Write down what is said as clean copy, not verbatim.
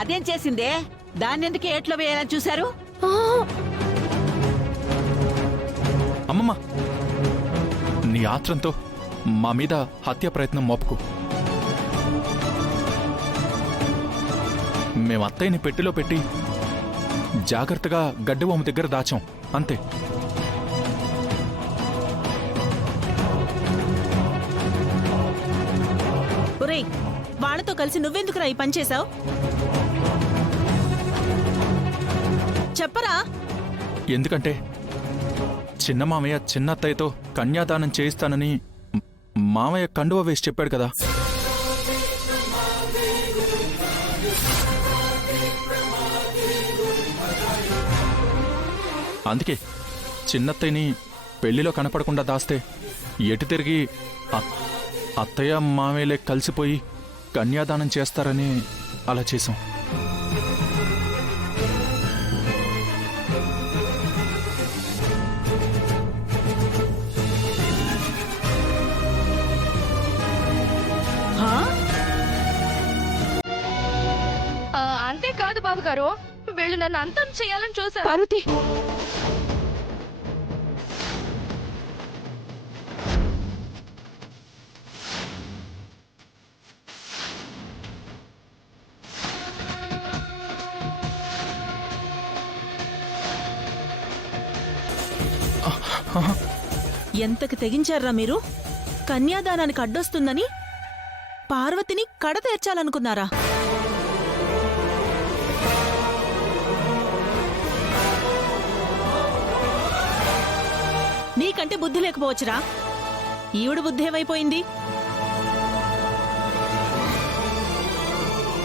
అదేం చేసిందే? దాన్నెందుకు ఏట్లో వేయాలని చూశారు? అమ్మమ్మ, నీ ఆత్రంతో మా మీద హత్య ప్రయత్నం మోపుకు. మేం అత్తయ్యని పెట్టెలో పెట్టి జాగ్రత్తగా గడ్డిబొమ్మ దగ్గర దాచాం, అంతే. ఒరేయ్, వాళ్ళతో కలిసి నువ్వెందుకురా ఈ పని చేశావు? చెప్పరా? ఎందుకంటే చిన్న మామయ్య చిన్న అత్తయ్యతో కన్యాదానం చేయిస్తానని మామయ్య కండువ వేసి చెప్పాడు కదా. అందుకే చిన్నత్తయ్యని పెళ్లిలో కనపడకుండా దాస్తే ఎటు తిరిగి అత్తయ్య మామయ్యలే కలిసిపోయి కన్యాదానం చేస్తారని అలా చేశాం. అంతేకాదు బాబు గారు, వీళ్ళు నన్ను అంతం చేయాలని చూశారు. పార్వతి, ఎంతకి తెగించారా మీరు? కన్యాదానానికి అడ్డొస్తుందని పార్వతిని కడతేర్చాలనుకున్నారా? నీకంటే బుద్ధి లేకపోవచ్చురా. ఈవిడ బుద్ధి ఏమైపోయింది?